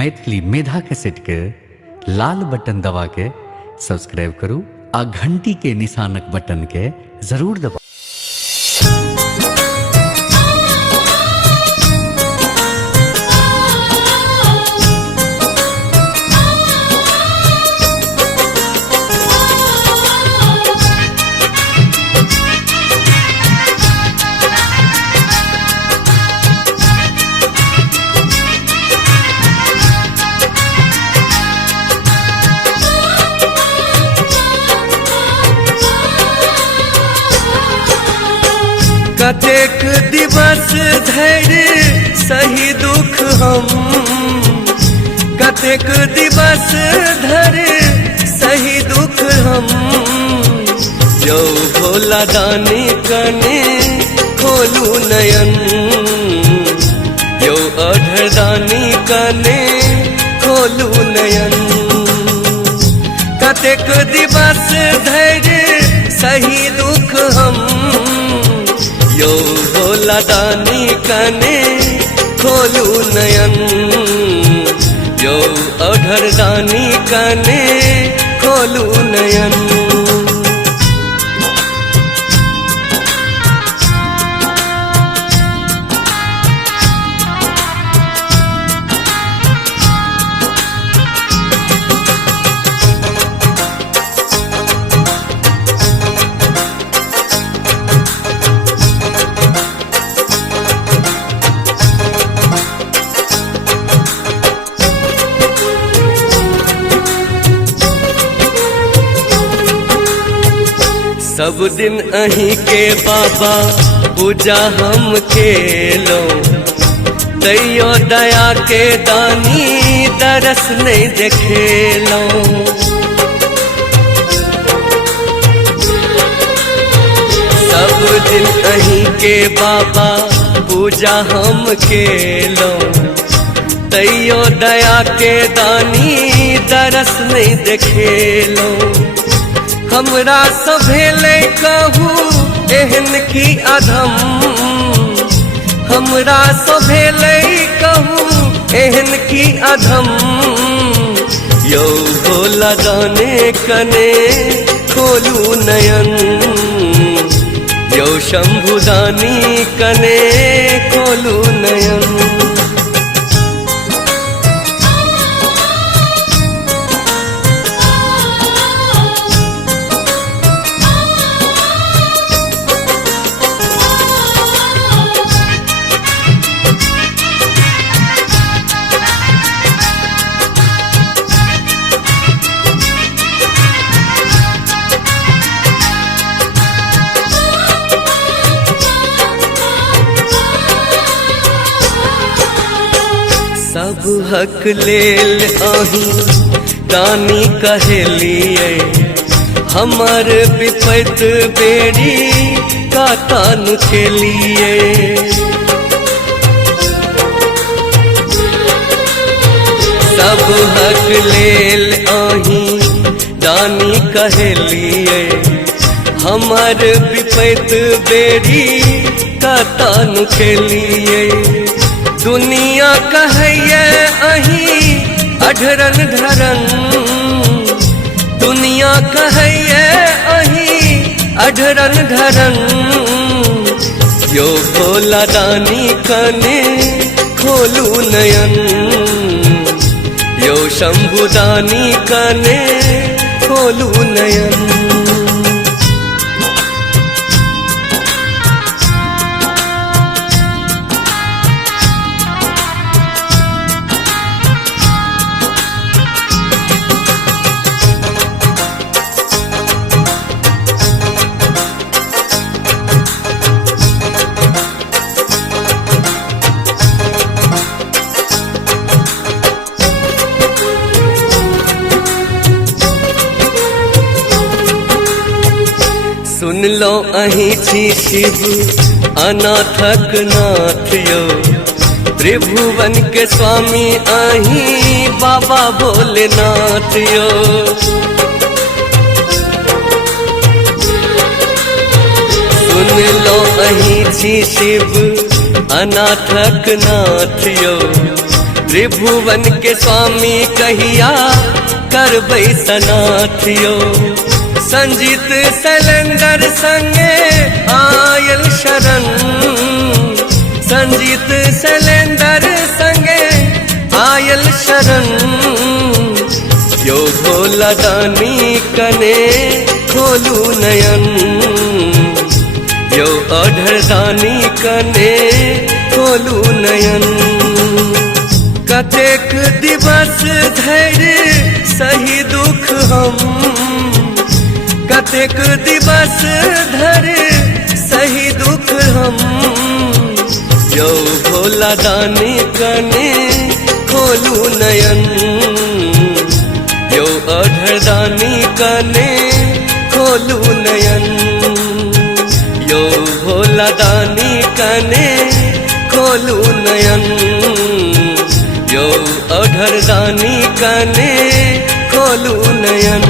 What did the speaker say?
मैथिली मेधा cassette के लाल button दबा के सब्सक्राइब करू आ घंटी के निशानक बटन के जरूर दबा। कतेक दिवस धरि सही दुख हम, कतेक दिवस धरि सही दुख हम। जो भोला दानी कने खोलू नयन, जो अधर दानी कने खोलू नयन। कतेक दिवस धरि सही दुख हम, यो भोला दानी कने खोलू नयन, यो अधर दानी कने खोलू नयन। सब दिन अहीं के बाबा पूजा हम केलो, दैयो दया के दानी दरस नहीं देखेलो। सब दिन अहीं के बाबा पूजा हम केलो, दैयो दया के दानी दरस नहीं देखेलो। हमरा सभेले कहू एहन की अधम, हमरा सभेले कहू एहन की अधम। यो भोला दाने कने खोलू नयन, यो शंभु दानी कने खोलू नयन। सब हक लेल आही दानी कहलिए, हमर विपत बेड़ी का तान खेलिए। सब हक लेल आही दानी कहलिए, हमर विपत बेड़ी का तान खेलिए। दुनिया कहैये अहीं अढरन ढरन, दुनिया कहैये अहीं अढरन ढरन। यो भोला दानी कने खोलू नयन, यो शंभु दानी कने खोलू नयन। सुन लो अहीं छी शिव अनाथक नाथ यो, त्रिभुवन के स्वामी अहीं बाबा भोलेनाथ यो। सुन लो अहीं छी शिव अनाथक नाथ यो, त्रिभुवन के स्वामी कहिया करबै सनाथियो। संजीत शैलेंद्र संगे आयल शरण, संजीत शैलेंद्र संगे आयल शरण। यो भोला दानी कने खोलू नयन, यो अढ़र दानी कने खोलू नयन। कतेक दिवस धैर्य सही दुख हम, कतेक दिवस धैर्य सही दुख हम। यो भोला दानी कने खोलू नयन, यो अढ़र दानी कने खोलू नयन। यो भोला दानी कने खोलू नयन, यो अढ़र दानी कने खोलू नयन।